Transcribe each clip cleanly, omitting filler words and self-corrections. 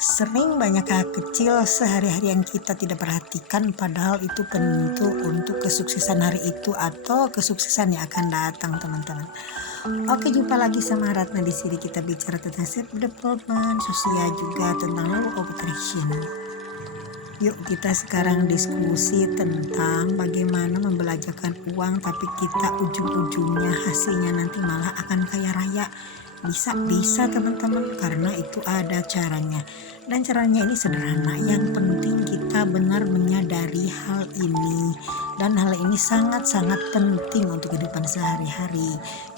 Sering banyak hal kecil sehari-hari yang kita tidak perhatikan, padahal itu penentu untuk kesuksesan hari itu atau kesuksesan yang akan datang, teman-teman. Oke, jumpa lagi sama Ratna di sini. Kita bicara tentang self development, sosial juga tentang law of attraction. Yuk kita sekarang diskusi tentang bagaimana membelanjakan uang tapi kita ujung-ujungnya hasilnya nanti malah akan kaya raya. Bisa teman-teman, karena itu ada caranya. Dan caranya ini sederhana. Yang penting kita benar menyadari hal ini. Dan hal ini sangat-sangat penting untuk kehidupan sehari-hari.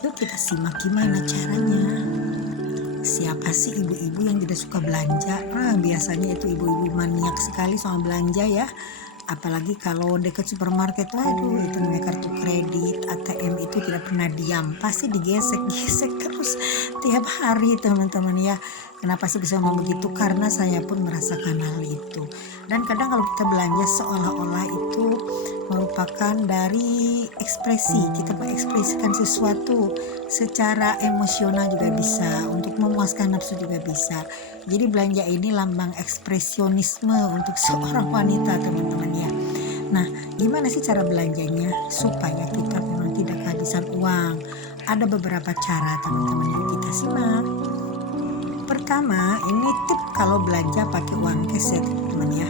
Yuk kita simak gimana caranya. Siapa sih ibu-ibu yang tidak suka belanja? Biasanya itu ibu-ibu maniak sekali sama belanja ya. Apalagi kalau dekat supermarket, waduh itu namanya kartu kredit, ATM itu tidak pernah diam, pasti digesek-gesek terus tiap hari teman-teman ya. Kenapa sih bisa ngomong begitu? Karena saya pun merasakan hal itu. Dan kadang kalau kita belanja seolah-olah itu merupakan dari ekspresi, kita mengekspresikan sesuatu secara emosional juga bisa, untuk memuaskan nafsu juga bisa. Jadi belanja ini lambang ekspresionisme untuk seorang wanita teman-teman ya. Nah, gimana sih cara belanjanya supaya kita memang tidak kehabisan uang? Ada beberapa cara teman-teman yang kita simak. Pertama, ini tip kalau belanja pakai uang cash ya teman-teman ya.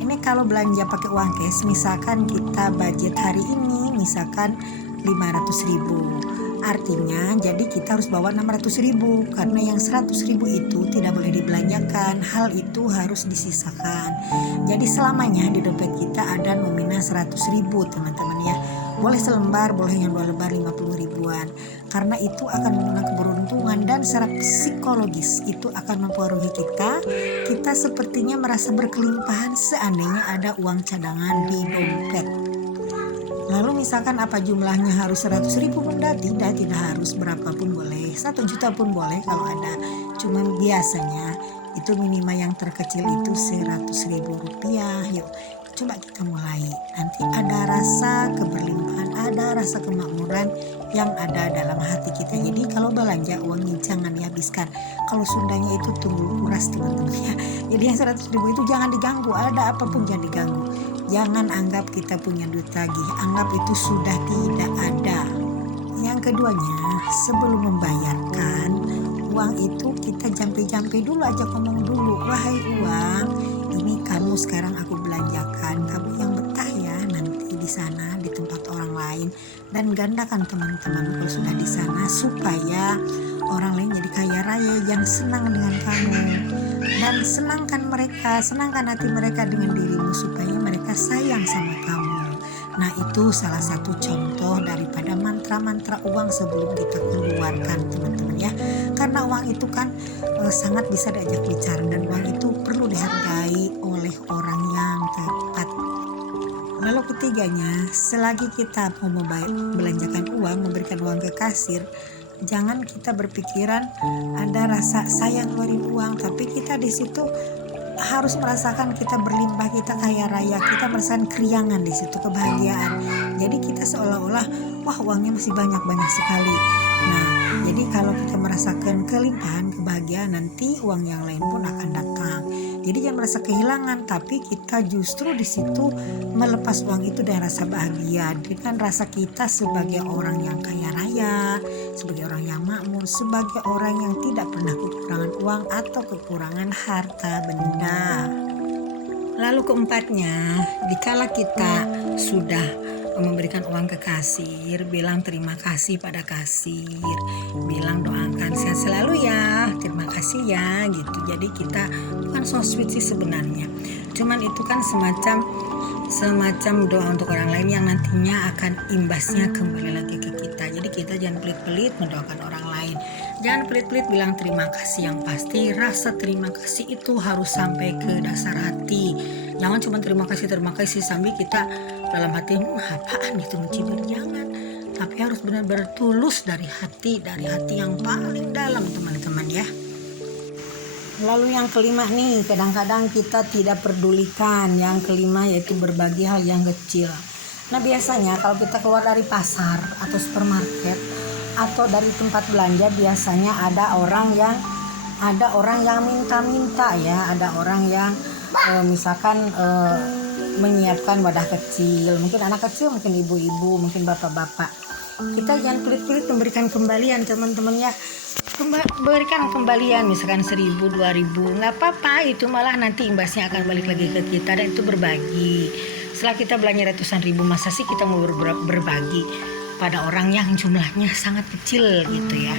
Ini kalau belanja pakai uang cash, misalkan kita budget hari ini misalkan 500.000. Artinya jadi kita harus bawa 600.000, karena yang 100.000 itu tidak boleh dibelanjakan, hal itu harus disisakan. Jadi selamanya di dompet kita ada nominal 100.000 teman-teman ya. Boleh selembar, boleh yang 2 lembar 50 ribuan. Karena itu akan menggunakan keberuntungan dan secara psikologis itu akan mempengaruhi kita. Kita sepertinya merasa berkelimpahan seandainya ada uang cadangan di dompet. Lalu misalkan apa jumlahnya, harus 100.000 bunda? Tidak harus, berapapun boleh, 1 juta pun boleh kalau ada. Cuman biasanya itu minimal yang terkecil itu 100.000 rupiah. Yuk coba kita mulai. Nanti ada rasa keberlimpahan, ada rasa kemakmuran yang ada dalam hati kita. Jadi kalau belanja uangnya jangan dihabiskan. Kalau Sundanya itu tunggu kuras teman-teman ya. Jadi yang 100.000 itu jangan diganggu, ada apapun jangan diganggu. Jangan anggap kita punya duit lagi, anggap itu sudah tidak ada. Yang keduanya, sebelum membayarkan uang itu kita jampe-jampe dulu aja, ngomong dulu, wahai uang, ini kamu sekarang aku belanjakan, kamu yang betah ya nanti di sana di tempat orang lain, dan gandakan teman-teman kalau sudah di sana supaya orang lain jadi kaya raya yang senang dengan kamu. Dan senangkan hati mereka dengan dirimu supaya mereka sayang sama kamu. Nah itu salah satu contoh daripada mantra-mantra uang sebelum kita keluarkan teman-teman ya. Karena uang itu kan sangat bisa diajak bicara, dan uang itu perlu dihargai oleh orang yang tepat. Lalu ketiganya, selagi kita mau belanjakan uang, memberikan uang ke kasir, jangan kita berpikiran ada rasa sayang ngeluarin uang, tapi kita di situ harus merasakan kita berlimpah, kita kaya raya, kita merasakan keriangan di situ, kebahagiaan. Jadi kita seolah-olah wah uangnya masih banyak sekali. Nah, jadi kalau kita merasakan kelimpahan, kebahagiaan, nanti uang yang lain pun akan datang. Jadi jangan merasa kehilangan, tapi kita justru di situ melepas uang itu dengan rasa bahagia, dengan rasa kita sebagai orang yang kaya raya, sebagai orang yang makmur, sebagai orang yang tidak pernah kekurangan uang atau kekurangan harta benda. Lalu keempatnya, dikala kita sudah memberikan uang ke kasir, bilang terima kasih pada kasir, bilang doakan sehat selalu ya, terima kasih ya gitu. Jadi kita bukan so sweet sih sebenarnya, cuman itu kan semacam doa untuk orang lain yang nantinya akan imbasnya kembali lagi ke kita. Jadi kita jangan pelit-pelit mendoakan orang lain, jangan pelit-pelit bilang terima kasih. Yang pasti rasa terima kasih itu harus sampai ke dasar hati. Jangan cuma terima kasih sambil kita dalam hati apaan itu mencibir, jangan. Tapi harus benar-benar tulus dari hati yang paling dalam teman-teman ya. Lalu yang kelima nih, kadang-kadang kita tidak pedulikan. Yang kelima yaitu berbagi hal yang kecil. Nah biasanya kalau kita keluar dari pasar atau supermarket atau dari tempat belanja, biasanya ada orang yang ada orang yang minta-minta ya, ada orang yang misalkan menyiapkan wadah kecil, mungkin anak kecil, mungkin ibu-ibu, mungkin bapak-bapak. Kita jangan pelit-pelit memberikan kembalian teman-teman ya. Berikan kembalian misalkan 1.000, 2.000, nggak apa-apa, itu malah nanti imbasnya akan balik lagi ke kita, dan itu berbagi. Setelah kita belanja ratusan ribu, masa sih kita mau berbagi pada orang yang jumlahnya sangat kecil gitu ya.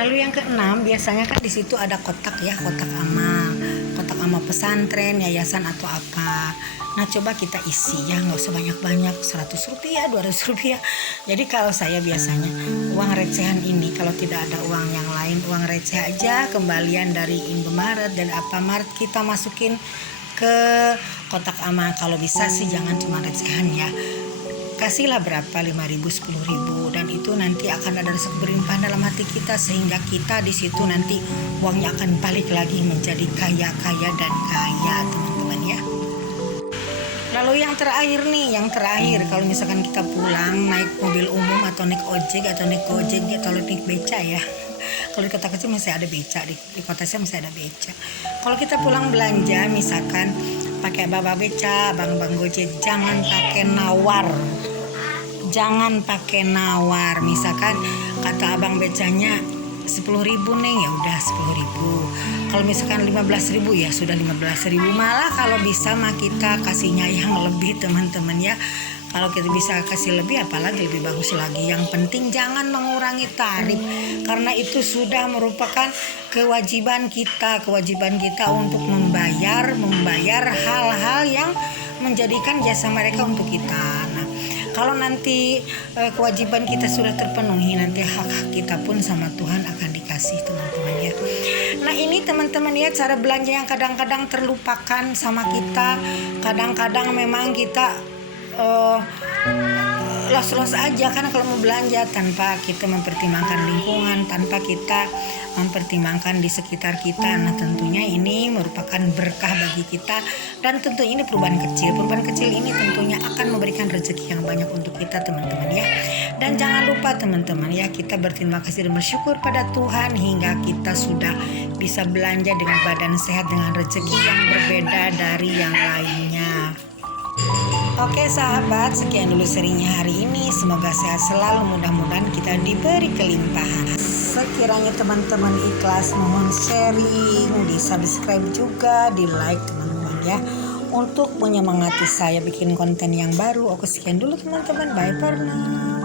Lalu yang keenam, biasanya kan di situ ada kotak ya, kotak amal pesantren, yayasan atau apa. Nah coba kita isi ya, nggak usah banyak-banyak, 100 rupiah, 200 rupiah. Jadi kalau saya biasanya uang recehan ini, kalau tidak ada uang yang lain, uang receh aja kembalian dari Indomaret dan Alfamart kita masukin ke kotak amal. Kalau bisa sih jangan cuma recehan ya, kasihlah berapa, 5.000, 10.000, dan itu nanti akan ada rezeki berlimpah dalam hati kita, sehingga kita di situ nanti uangnya akan balik lagi menjadi kaya dan kaya teman-teman ya. Lalu yang terakhir kalau misalkan kita pulang naik mobil umum atau naik ojek atau naik gojek atau naik beca ya. Kalau di kota kecil masih ada beca, di kota saya masih ada beca. Kalau kita pulang belanja misalkan pakai bapak beca, bang gojek, jangan pakai nawar. Misalkan kata abang becanya 10.000 nih, ya udah 10.000. Kalau misalkan 15.000 ya sudah 15.000. Malah kalau bisa mah kita kasihnya yang lebih teman-teman ya. Kalau kita bisa kasih lebih, apalagi lebih bagus lagi. Yang penting jangan mengurangi tarif, karena itu sudah merupakan kewajiban kita untuk membayar hal-hal yang menjadikan jasa mereka untuk kita. Nah, kalau nanti kewajiban kita sudah terpenuhi, nanti hak kita pun sama Tuhan akan dikasih teman-teman ya. Nah ini teman-teman ya, cara belanja yang kadang-kadang terlupakan sama kita. Kadang-kadang memang kita los-los aja kan kalau mau belanja, tanpa kita mempertimbangkan lingkungan, tanpa kita mempertimbangkan di sekitar kita. Nah tentunya ini merupakan berkah bagi kita, dan tentunya ini perubahan kecil ini tentunya akan memberikan rezeki yang banyak untuk kita teman-teman ya. Dan jangan lupa teman-teman ya, kita berterima kasih dan bersyukur pada Tuhan hingga kita sudah bisa belanja dengan badan sehat, dengan rezeki yang berbeda dari yang lainnya. Oke sahabat, sekian dulu serinya hari ini. Semoga sehat selalu, mudah-mudahan kita diberi kelimpahan. Sekiranya teman-teman ikhlas, mohon sharing, di subscribe juga, di like teman-teman ya, untuk menyemangati saya bikin konten yang baru. Oke sekian dulu teman-teman, bye for now.